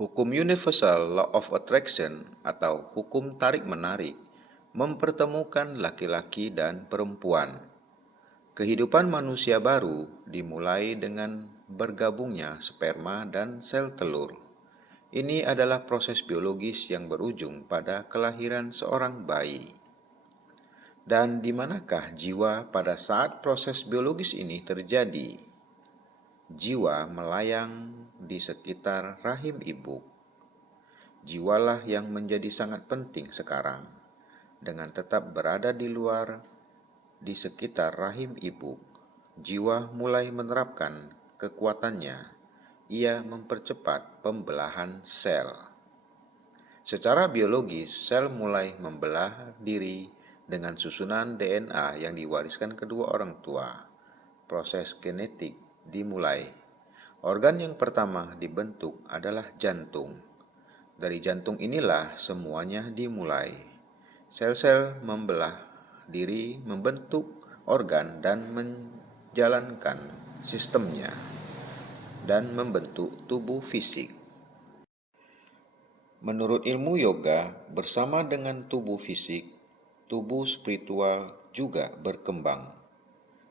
Hukum Universal Law of Attraction atau hukum tarik-menarik mempertemukan laki-laki dan perempuan. Kehidupan manusia baru dimulai dengan bergabungnya sperma dan sel telur. Ini adalah proses biologis yang berujung pada kelahiran seorang bayi. Dan di manakah jiwa pada saat proses biologis ini terjadi? Jiwa melayang di sekitar rahim ibu. Jiwalah yang menjadi sangat penting sekarang, dengan tetap berada di luar, di sekitar rahim ibu. Jiwa mulai menerapkan kekuatannya. Ia mempercepat pembelahan sel. Secara biologis, sel mulai membelah diri dengan susunan DNA yang diwariskan kedua orang tua. Proses genetik dimulai. Organ yang pertama dibentuk adalah jantung. Dari jantung inilah semuanya dimulai. Sel-sel membelah diri, membentuk organ dan menjalankan sistemnya dan membentuk tubuh fisik. Menurut ilmu yoga, bersama dengan tubuh fisik, tubuh spiritual juga berkembang.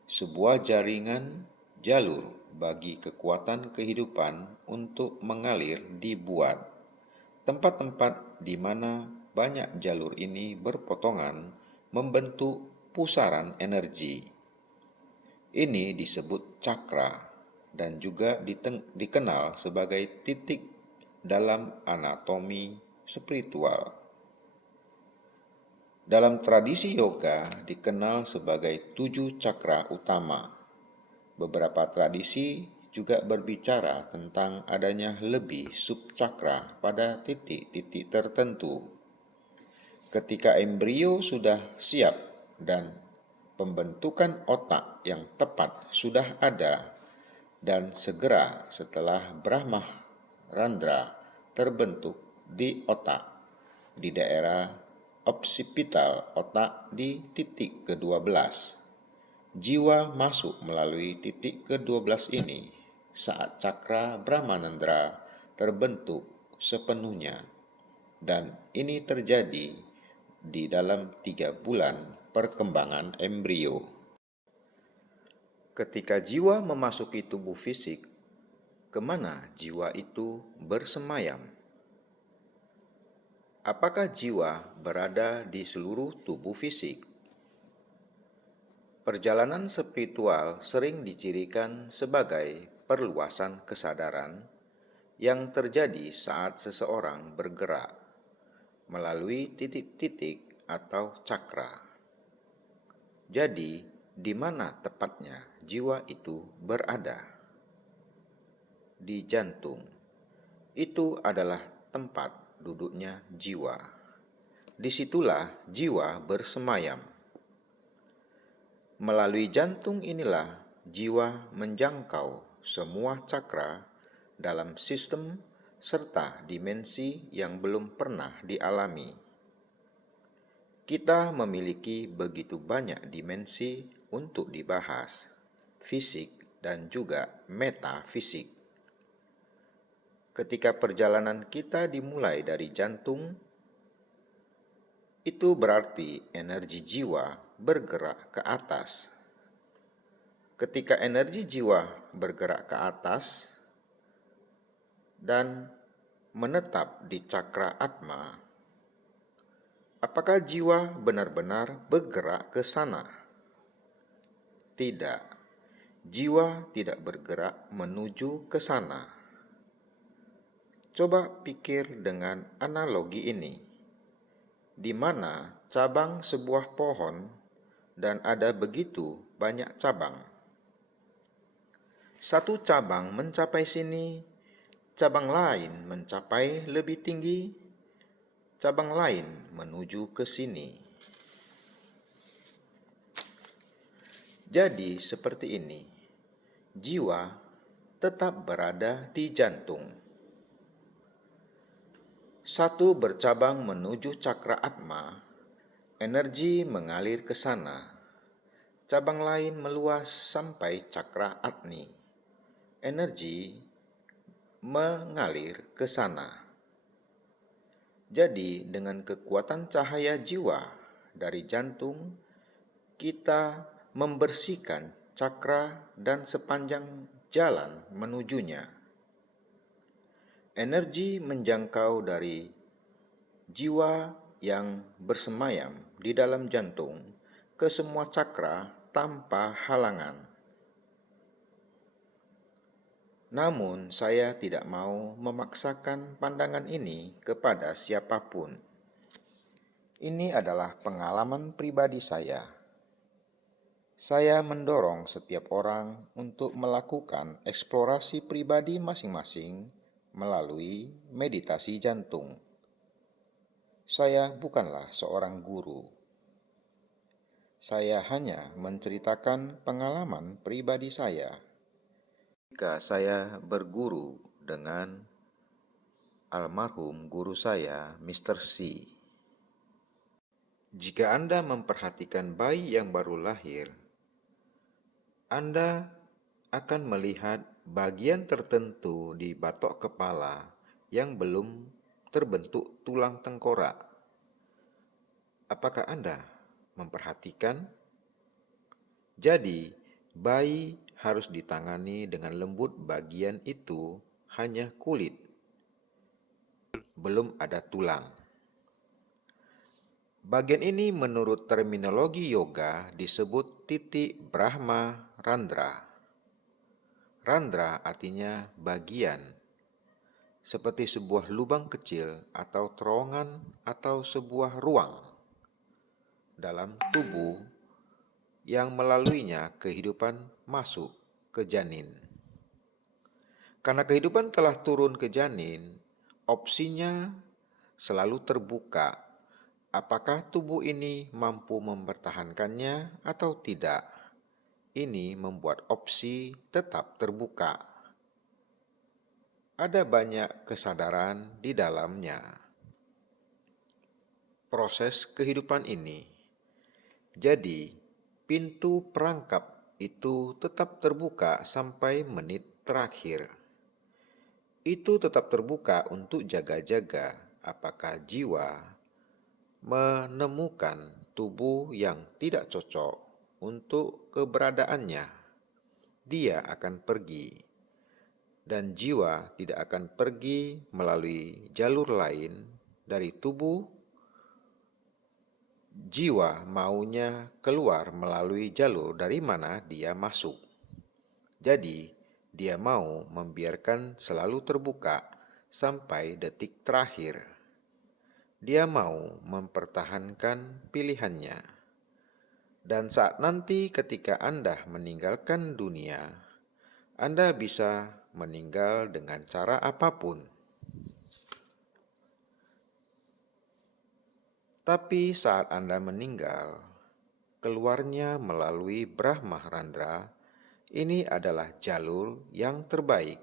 Sebuah jaringan jalur bagi kekuatan kehidupan untuk mengalir dibuat. Tempat-tempat di mana banyak jalur ini berpotongan membentuk pusaran energi. Ini disebut cakra dan juga dikenal sebagai titik dalam anatomi spiritual. Dalam tradisi yoga dikenal sebagai 7 cakra utama. Beberapa tradisi juga berbicara tentang adanya lebih subcakra pada titik-titik tertentu. Ketika embrio sudah siap dan pembentukan otak yang tepat sudah ada, dan segera setelah Brahma Randra terbentuk di otak, di daerah occipital otak di titik ke-12. Jiwa masuk melalui titik ke-12 ini saat cakra Brahmanandra terbentuk sepenuhnya, dan ini terjadi di dalam 3 bulan perkembangan embrio. Ketika jiwa memasuki tubuh fisik, kemana jiwa itu bersemayam? Apakah jiwa berada di seluruh tubuh fisik? Perjalanan spiritual sering dicirikan sebagai perluasan kesadaran yang terjadi saat seseorang bergerak melalui titik-titik atau cakra. Jadi, di mana tepatnya jiwa itu berada? Di jantung. Itu adalah tempat duduknya jiwa. Disitulah jiwa bersemayam. Melalui jantung inilah jiwa menjangkau semua cakra dalam sistem serta dimensi yang belum pernah dialami. Kita memiliki begitu banyak dimensi untuk dibahas, fisik dan juga metafisik. Ketika perjalanan kita dimulai dari jantung, itu berarti energi jiwa bergerak ke atas. Ketika energi jiwa bergerak ke atas dan menetap di cakra Atma, apakah jiwa benar-benar bergerak ke sana? Tidak, jiwa tidak bergerak menuju ke sana. Coba pikir dengan analogi ini, di mana cabang sebuah pohon dan ada begitu banyak cabang. Satu cabang mencapai sini, cabang lain mencapai lebih tinggi, cabang lain menuju ke sini. Jadi seperti ini, jiwa tetap berada di jantung. Satu bercabang menuju cakra Atma, energi mengalir ke sana. Cabang lain meluas sampai cakra Agni. Energi mengalir ke sana. Jadi, dengan kekuatan cahaya jiwa dari jantung, kita membersihkan cakra dan sepanjang jalan menujunya. Energi menjangkau dari jiwa yang bersemayam di dalam jantung ke semua cakra tanpa halangan. Namun, saya tidak mau memaksakan pandangan ini kepada siapapun. Ini adalah pengalaman pribadi saya. Saya mendorong setiap orang untuk melakukan eksplorasi pribadi masing-masing melalui meditasi jantung. Saya bukanlah seorang guru. Saya hanya menceritakan pengalaman pribadi saya. Ketika saya berguru dengan almarhum guru saya, Mr. C. Jika Anda memperhatikan bayi yang baru lahir, Anda akan melihat bagian tertentu di batok kepala yang belum terbentuk tulang tengkorak. Apakah Anda memperhatikan? Jadi, bayi harus ditangani dengan lembut. Bagian itu hanya kulit, belum ada tulang. Bagian ini menurut terminologi yoga disebut titik Brahma Randra. Randra artinya bagian, seperti sebuah lubang kecil atau terowongan atau sebuah ruang dalam tubuh yang melaluinya kehidupan masuk ke janin. Karena kehidupan telah turun ke janin, opsinya selalu terbuka. Apakah tubuh ini mampu mempertahankannya atau tidak? Ini membuat opsi tetap terbuka. Ada banyak kesadaran di dalamnya. Proses kehidupan ini. Jadi, pintu perangkap itu tetap terbuka sampai menit terakhir. Itu tetap terbuka untuk jaga-jaga apakah jiwa menemukan tubuh yang tidak cocok untuk keberadaannya. Dia akan pergi, dan jiwa tidak akan pergi melalui jalur lain dari tubuh. Jiwa maunya keluar melalui jalur dari mana dia masuk. Jadi, dia mau membiarkan selalu terbuka sampai detik terakhir. Dia mau mempertahankan pilihannya. Dan saat nanti ketika Anda meninggalkan dunia, Anda bisa meninggal dengan cara apapun. Tapi saat Anda meninggal, keluarnya melalui Brahma Randra, ini adalah jalur yang terbaik.